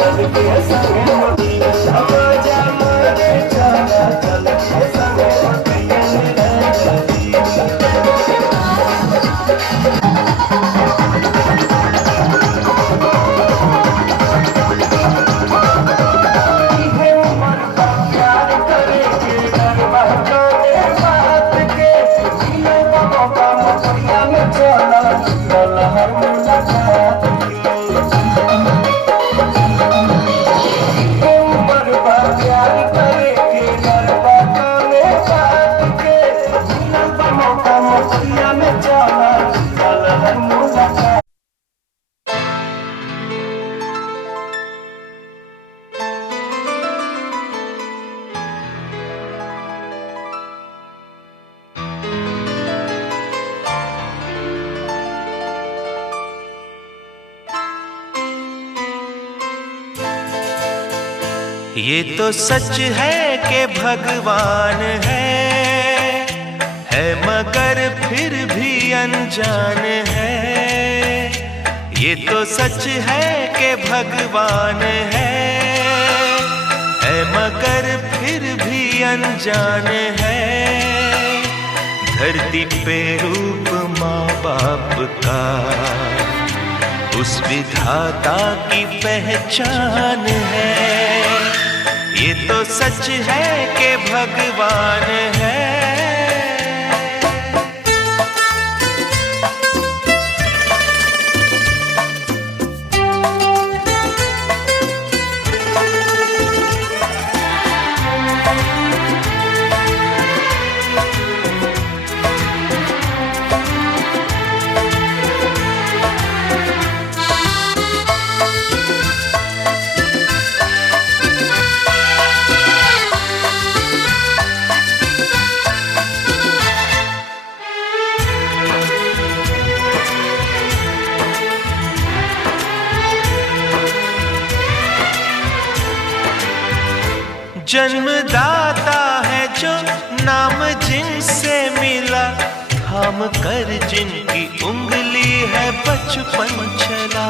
चल के संगे मोतिया मजा मारे चला चल के संगे मोतिया ये तो सच है कि भगवान है मगर फिर भी अनजान है। ये तो सच है कि भगवान है मगर फिर भी अनजान है। धरती पे रूप माँ बाप का उस विधाता की पहचान है। ये तो सच है कि भगवान है। जन्मदाता है जो नाम जिनसे मिला, थाम कर जिनकी उंगली है बचपन चला।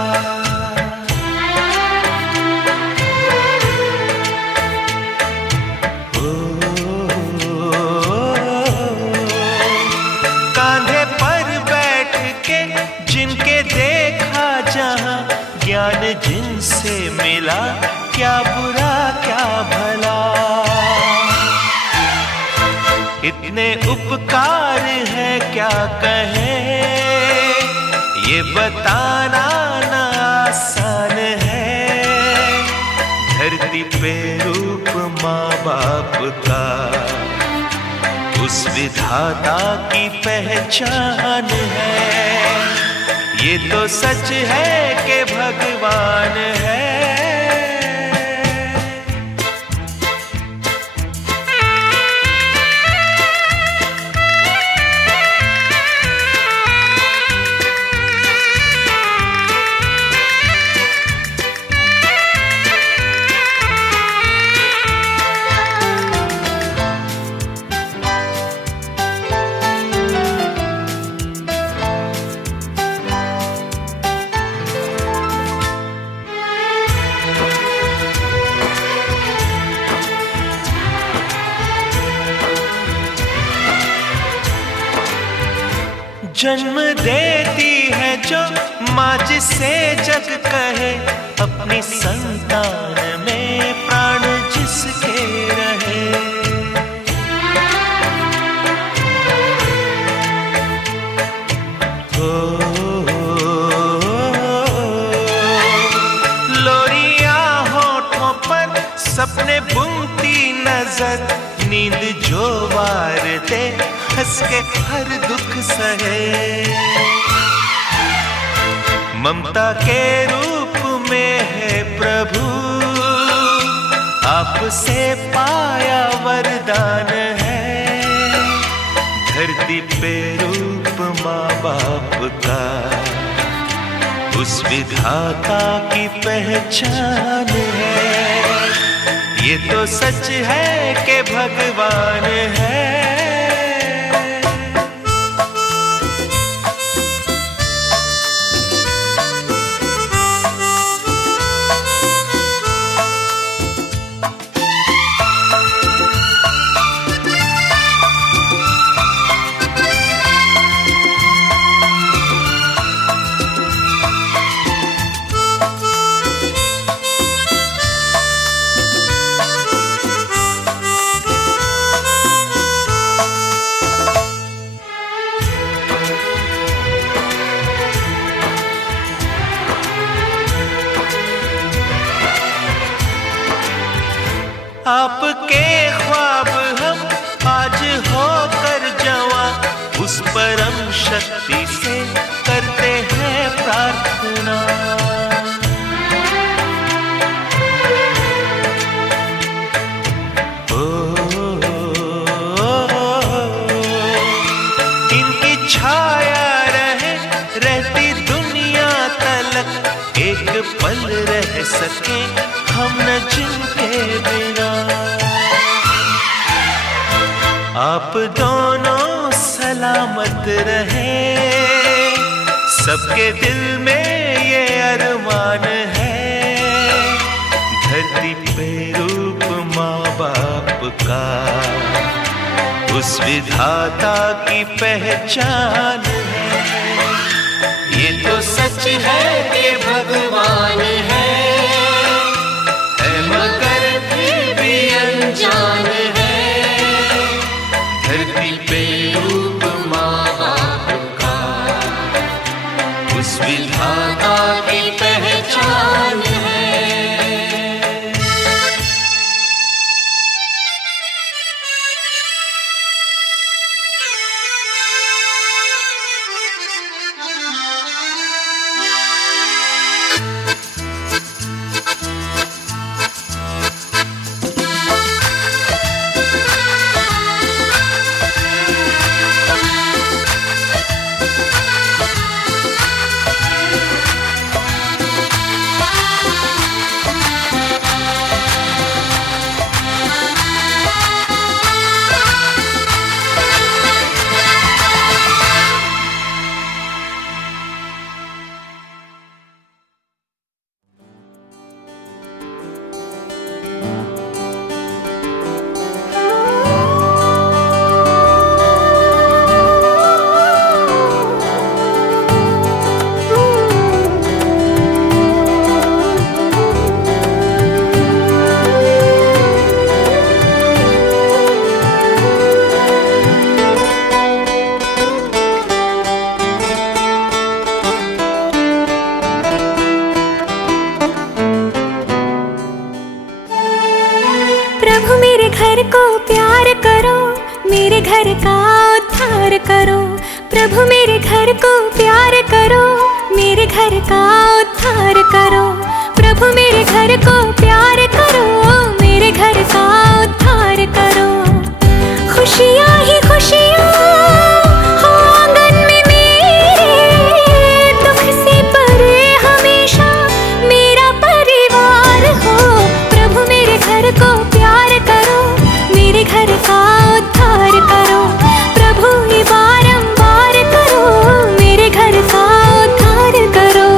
कांधे पर बैठ के जिनके देखा जहां, ज्ञान जिनसे मिला, क्या बुरा क्या भला। इतने उपकार है क्या कहें, ये बताना ना आसान है। धरती पे रूप माँ बाप का उस विधाता की पहचान है। ये तो सच है कि भगवान है। जन्म देती है जो माँ जिसे जग कहे, अपनी संतान में प्राण जिसके रहे। लोरियां होठों पर सपने बुनती नजर, नींद जो वार दे हंस के हर दुख सहे। ममता के रूप में है प्रभु, आपसे पाया वरदान है। धरती पे रूप माँ बाप का उस विधाता की पहचान है। ये तो सच है कि भगवान है। आपके ख्वाब हम आज होकर जवां, उस परम शक्ति से करते हैं प्रार्थना। इनकी छाया रहे रहती दुनिया तलक, एक पल रह सके हम न जिनके बिना। आप दोनों सलामत रहे, सबके दिल में ये अरमान है, धरती पे रूप माँ बाप का उस विधाता की पहचान है। ये तो सच है कि भगवान है मगर फिर भी अनजान है, धरती पे रूप माँ बाप का उस विधाता की पहचान है। घर को प्यार करो, मेरे घर का उद्धार करो। प्रभु मेरे घर को प्यार करो, मेरे घर का उद्धार करो। प्रभु मेरे घर को प्यार करो, मेरे घर का उद्धार करो। खुशियाँ ही खुशियाँ हो आंगन में मेरे, दुख से परे हमेशा मेरा परिवार हो। प्रभु मेरे घर को प्यार करो, मेरे घर का उद्धार करो। प्रभु ये बारंबार करो, मेरे घर का उद्धार करो।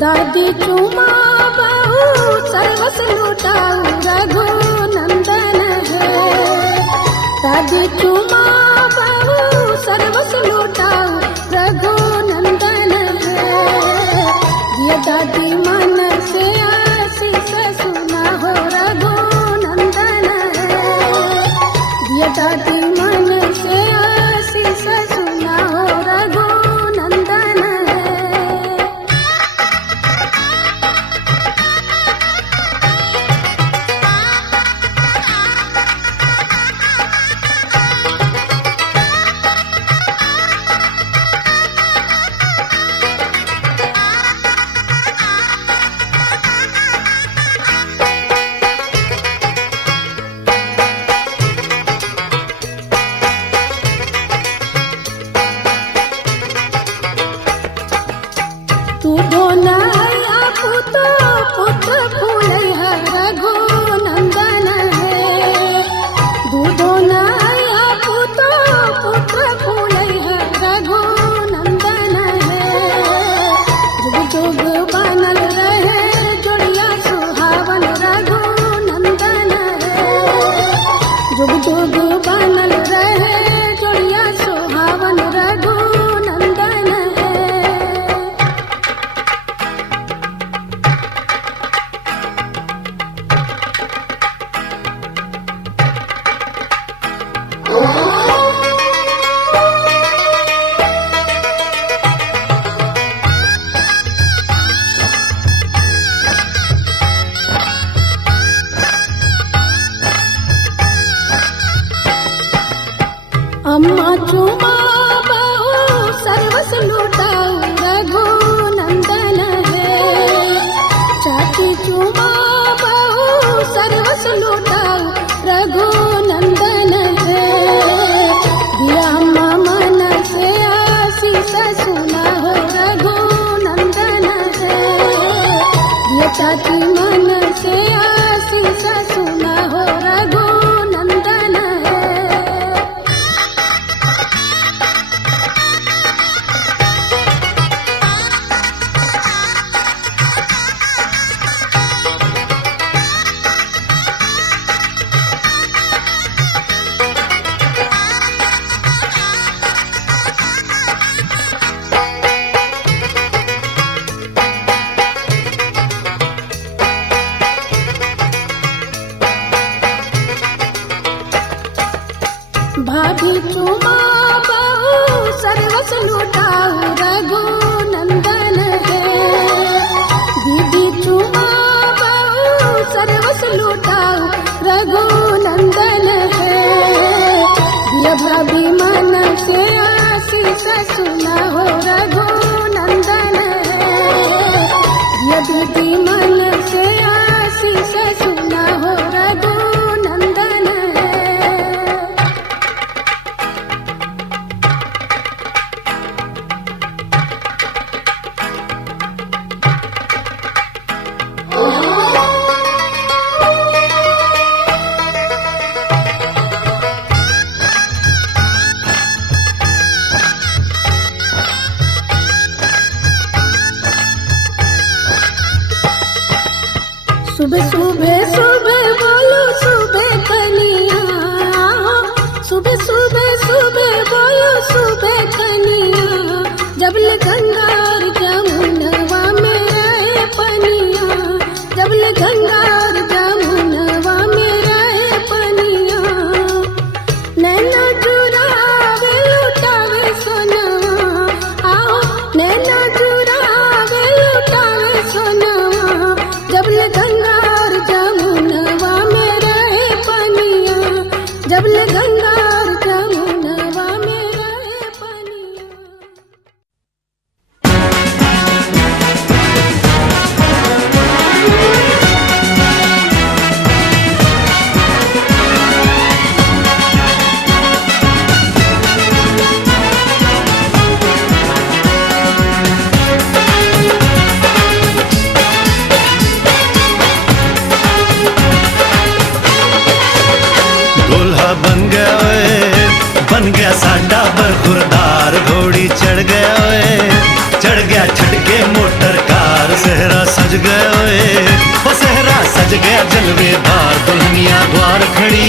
दादी चुमा बहु सर्वस लुटाऊ रघु नंदन है। चाहती मन से आशीष सुना हो रघुनंदन है। तू धोनाया पुतो पुत्र फूलैया रघुनंदन है। दूधो नाया पुतो पुत्र फूलैया रघुनंदन है। जुग जुग बनल रहे जोड़िया सुहावन रघुनंदन है। जुग जुग बनल रहे जोड़िया सुहावन रघुनंदन है। अम्मा चुमा बहु सर्वस लुटाऊ रघुनंदन है। चाची चुमा बहु सर्वस लुटाऊ रघुनंदन है। दिया अम्मा मन से आशीष सुना हो रघुनंदन है। दिया चाची मन से आशीष सुना हो रघुनंदन है। भाभी चुमा बहु सर्वस लुटाऊ रघुनंदन है। दीदी चुमा बहु सर्वस लुटाऊ रघुनंदन है। दिया भाभी मन से आशीष सुना हो रघुनंदन है। दिया दीदी मन से आशीष सुना हो रघुनंदन है। सुबह सुबह सुबह बोलो सुबह कनिया। सुबह सुबह सुबह बोलो सुबह कनिया। जब ले गंगार जमुनवा में रहे पनिया। जब ले गंगार जमुनवा में रहे पनिया। नैना चुरावे लुटावे सोनवा। आओ नैना चुरावे लुटावे सोनवा। जब ले गंगार जमुनवा में रहे पनिया। जब ले गंगार जमुनवा में रहे पनिया। दूल्हा बन गया साडा बरखुरदार। घोड़ी चढ़ गया ओए, चढ़ गया छटके मोटर कार। सहरा सज गया ओए, वो सहरा सज गया जलवेदार। दुल्हनिया द्वार खड़ी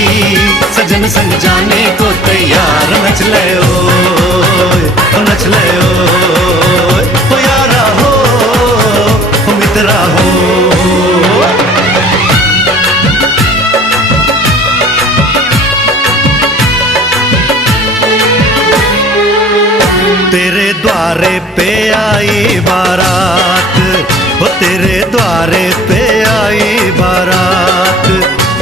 सजन संग जाने को तैयार। नच ले ओए, नच ले ओए, ओ यारा हो, ओ मित्रा हो। द्वारे पे आई बारात, वो तेरे द्वारे पे आई बारात।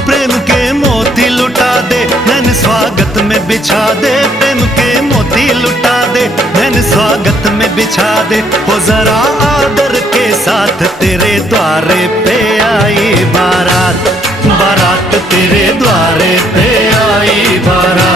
प्रेम के मोती लुटा दे, नैन स्वागत में बिछा दे। प्रेम के मोती लुटा दे, नैन स्वागत में बिछा दे। वो जरा आदर के साथ तेरे द्वारे पे आई बारात, बारात तेरे द्वारे पे आई बारात।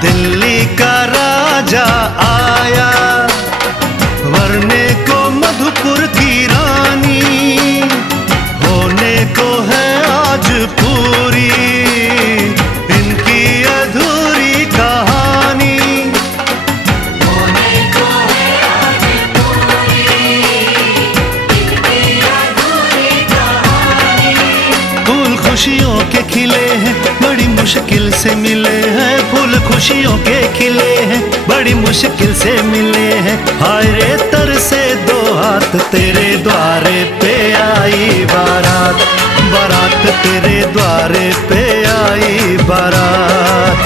दिल्ली का राजा आया, वरने को मधुपुर की रानी, होने को है आज पूरी इनकी अधूरी कहानी। होने को है आज पूरी इनकी अधूरी कहानी। फूल खुशियों के खिले हैं, बड़ी मुश्किल से मिले हैं। फूल खुशियों के खिले हैं, बड़ी मुश्किल से मिले हैं। हाय रे तर से दो हाथ, तेरे द्वारे पे आई बारात, बारात तेरे द्वारे पे आई बारात।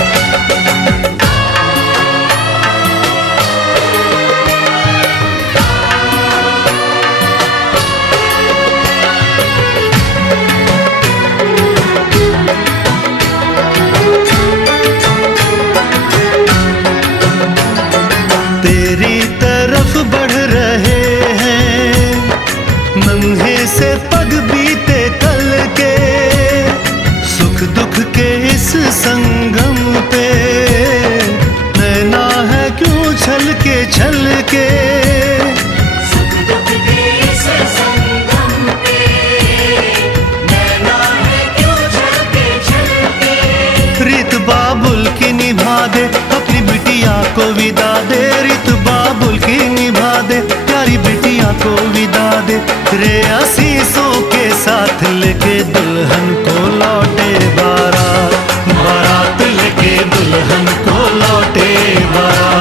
तेरी तरफ बढ़ रहे हैं नन्हे से पग बीते कल के, सुख दुख के इस संगम पे नैना है क्यों छल के। सुख दुख के इस संगम पे नैना है क्यों छल के। रीत बाबुल की निभा दे, अपनी बिटिया को विदा दे। रीत बाबुल की निभा दे, प्यारी बिटिया को विदा दे। रे आशीषों के साथ लेके दुल्हन को लौटे बारात, बारात लेके दुल्हन को लौटे बारात।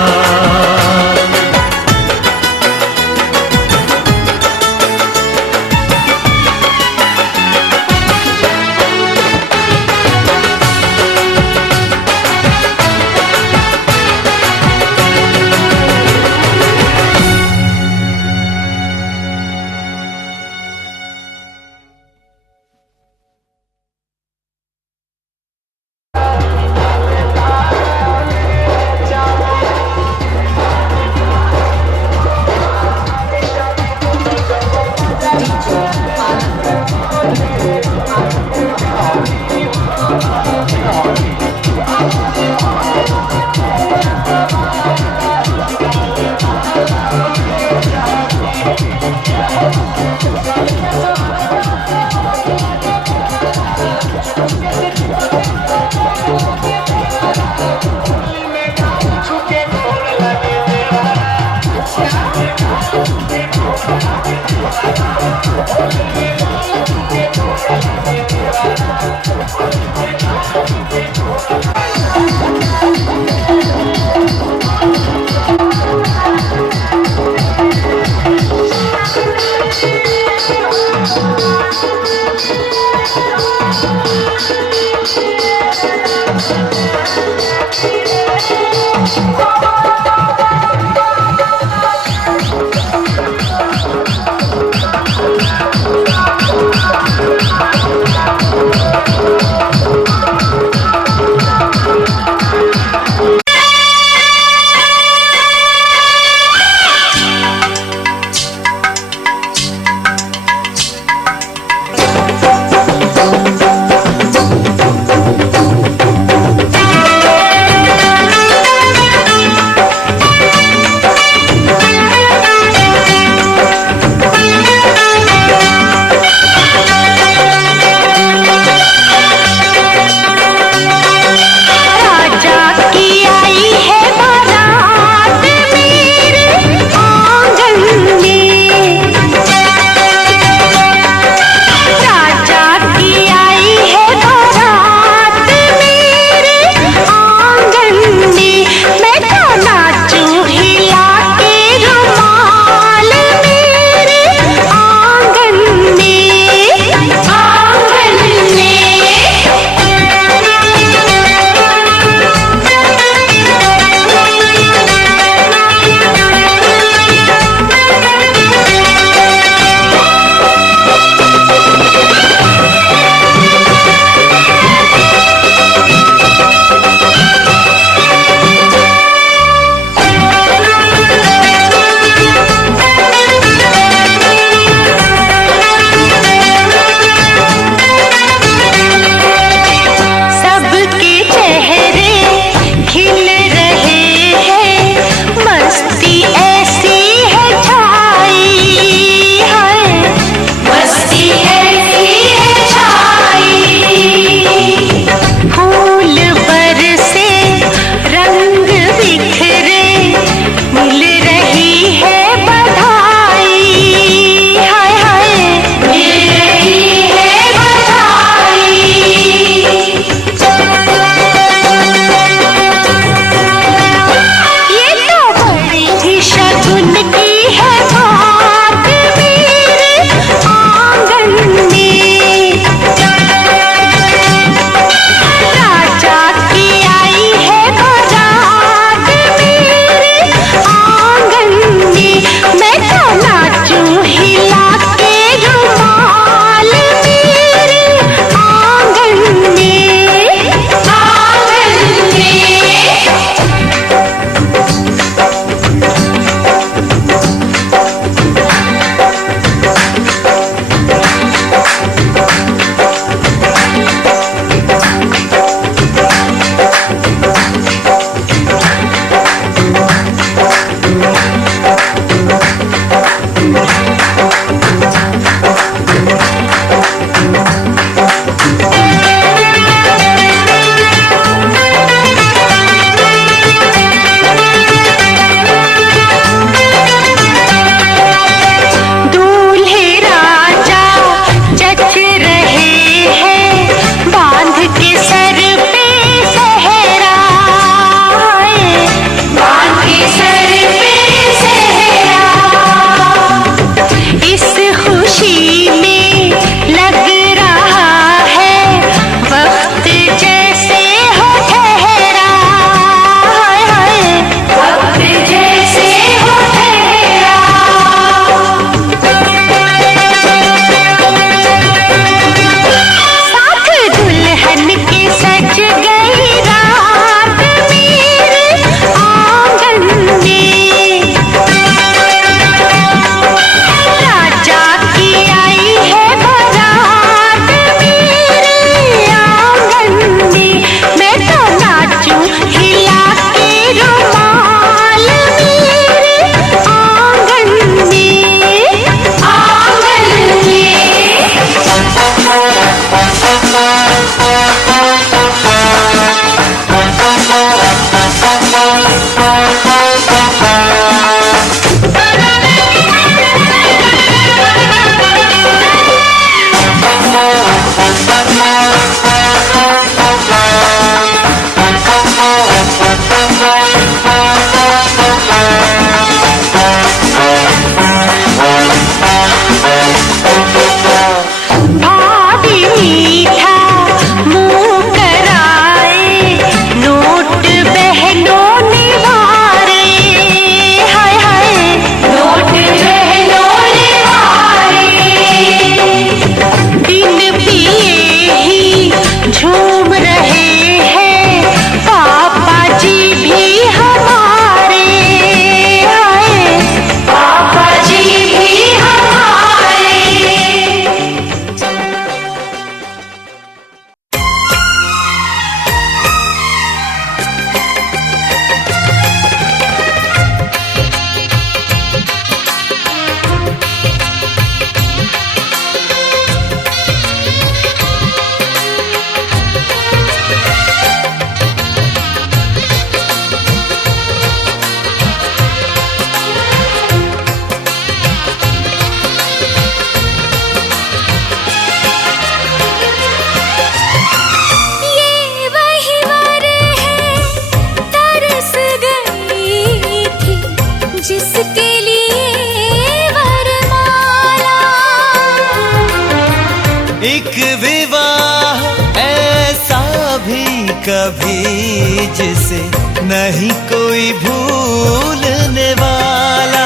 कभी जिसे नहीं कोई भूलने वाला,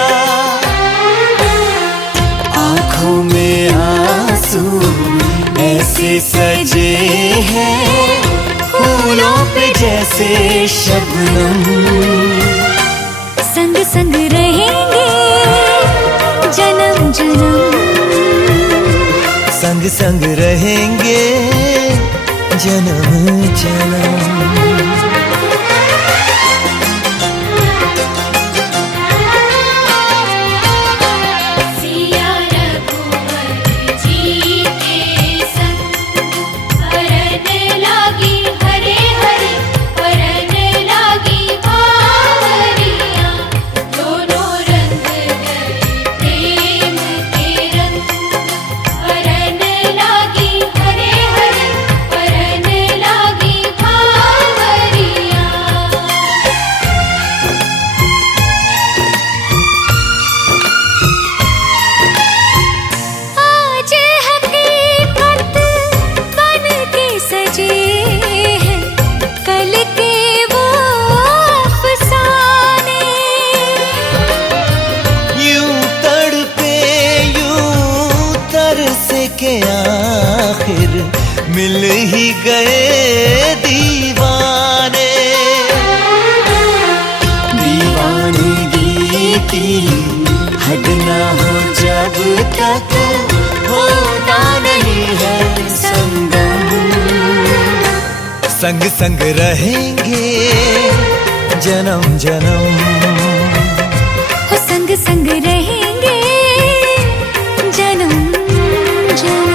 आंखों में आंसू ऐसे सजे हैं फूलों पे जैसे शबनम। संग संग रहेंगे जन्म जन्म, संग संग रहेंगे जन्म जन्म। के आखिर मिल ही गए दीवाने, दीवानगी की हद ना हो जब तक होता नहीं है संगम। संग संग रहेंगे जन्म जन्म, हो संग संग रहेंगे जन्म जन्म।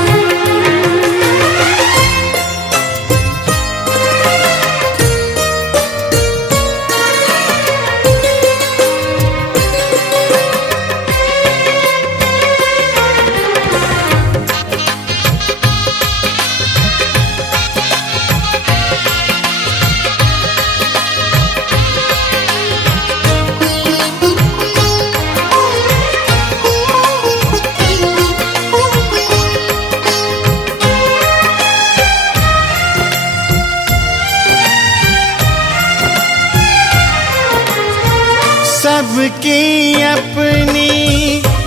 सबकी अपनी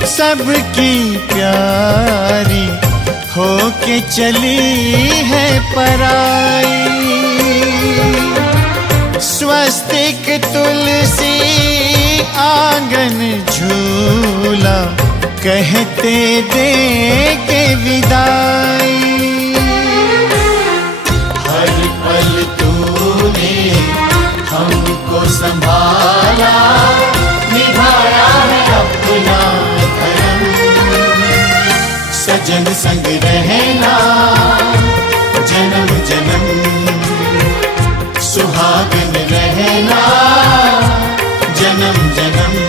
सबकी प्यारी होके चली है पराई। स्वस्तिक तुलसी आंगन झूला कहते देंगे विदाई। हर पल तूने हमको संभाला, निभाया है अपना धर्म। सजन संग रहना जन्म जन्म। सनम, सुहागन रहना जन्म जन्म।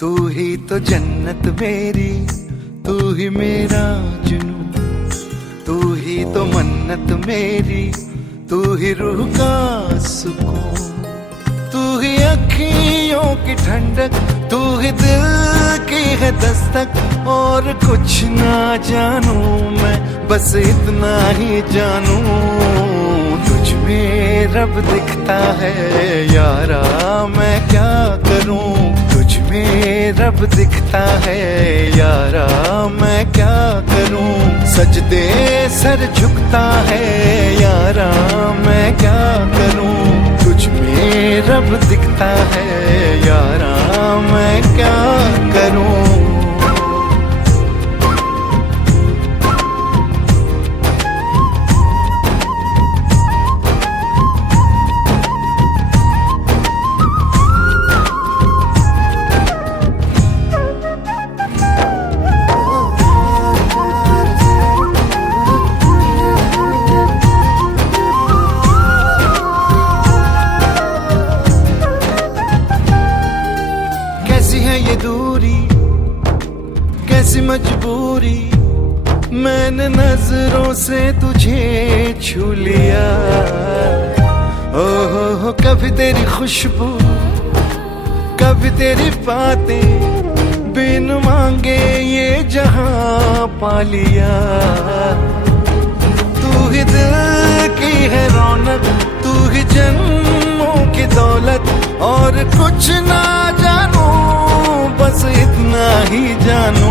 तू ही तो जन्नत मेरी, तू ही मेरा जुनून, तू ही तो मन्नत मेरी, तू ही रूह का सुकून, तू ही अखियों की ठंडक, तू ही दिल की है दस्तक। और कुछ ना जानू मैं, बस इतना ही जानू, तुझ में रब दिखता है यारा, मैं क्या करूं। तुझ में रब दिखता है यारा, मैं क्या करूं। सजदे सर झुकता है यारा, मैं क्या करूं। तुझ में रब दिखता है यारा, मैं क्या करूं। ये दूरी कैसी मजबूरी, मैंने नजरों से तुझे छू लिया। ओहो कभी तेरी खुशबू, कभी तेरी बातें, बिन मांगे ये जहां पा लिया। तू ही दिल की है रौनक, तू ही जन्मों की दौलत। और कुछ ना जानू, बस इतना ही जानू,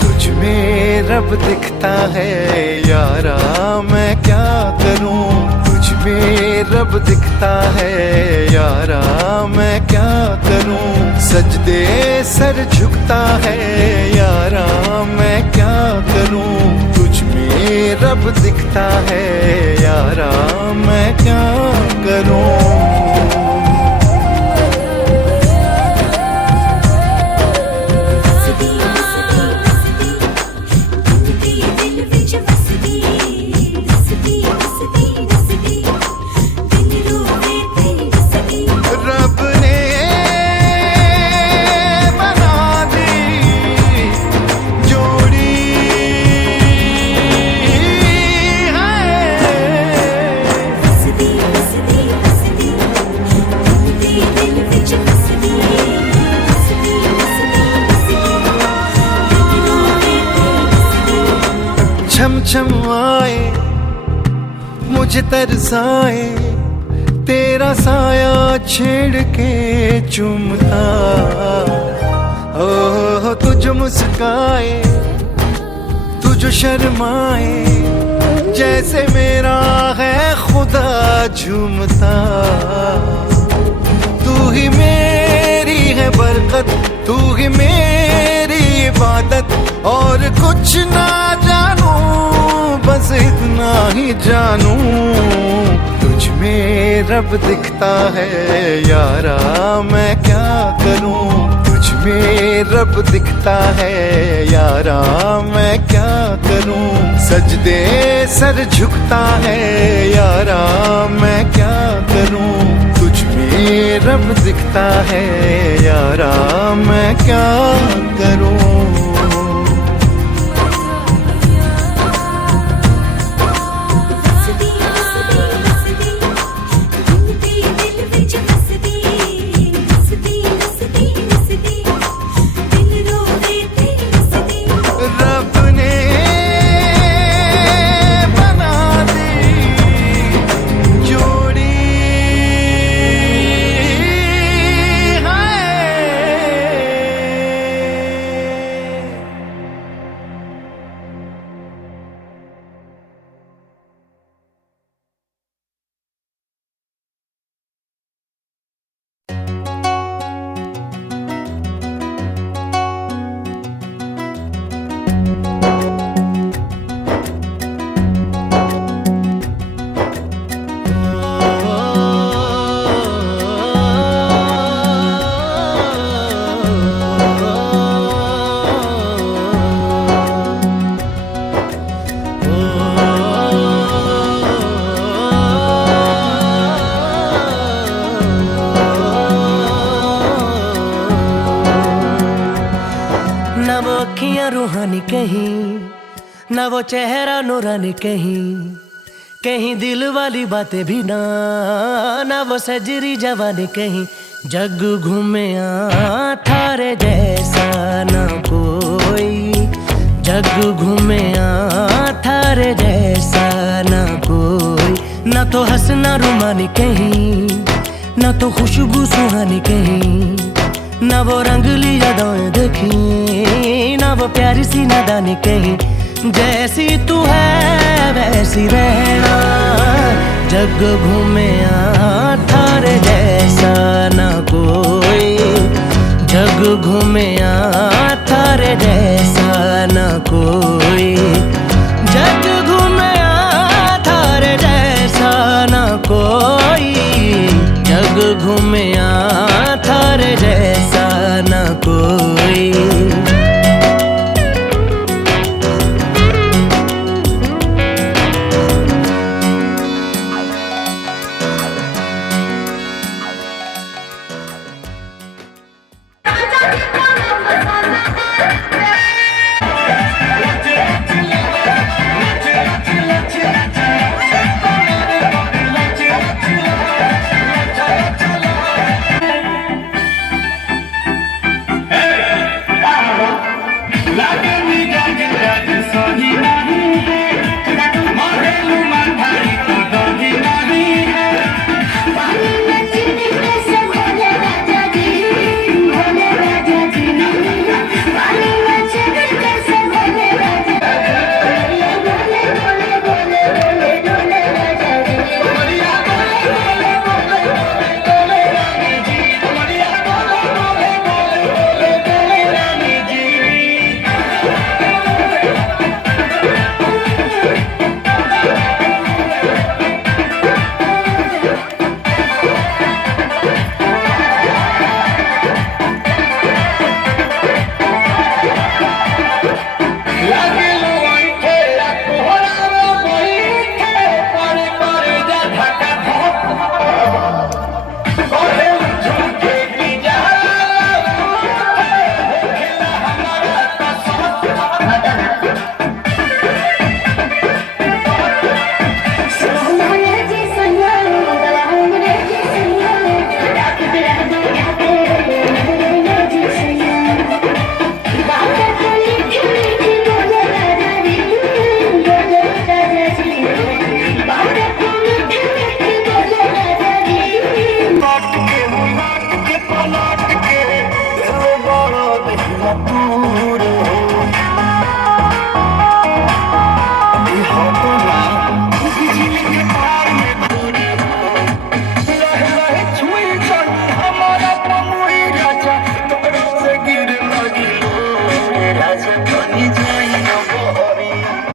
तुझ में रब दिखता है यारा, मैं क्या करूं। तुझ में रब दिखता है यारा, मैं क्या करूं। सजदे सर झुकता है यारा, मैं क्या करूं। तुझ में रब दिखता है यारा, मैं क्या करूं। छम छम आए मुझे तरसाए, तेरा साया छेड़ के चूमता। ओह तुझ मुस्काए, तुझ शर्माए, जैसे मेरा है खुदा झूमता। तू ही मेरी है बरकत, तू ही मेरी इबादत। और कुछ ना जानू, बस इतना ही जानू, तुझ में रब दिखता है यारा, मैं क्या करूं। तुझ में रब दिखता है यारा, मैं क्या करूं। सजदे सर झुकता है यारा, मैं क्या करूं। तुझ में रब दिखता है यारा, मैं क्या करूं। रूहानी कहीं, ना वो चेहरा नूरानी कहीं, कहीं दिल वाली बातें भी ना वो सजरी जवानी कहीं। जग घूमे थारे जैसा ना कोई, जग घूमे थारे जैसा ना कोई। ना तो हंसना रुमानी कहीं, ना तो खुशबू सुहानी कहीं, ना वो रंगली यादें देखी, ना वो प्यारी सी नादानी कहीं। जैसी तू है वैसी रहना, जग घूमे थारे जैसा ना कोई, जग घूमे थारे जैसा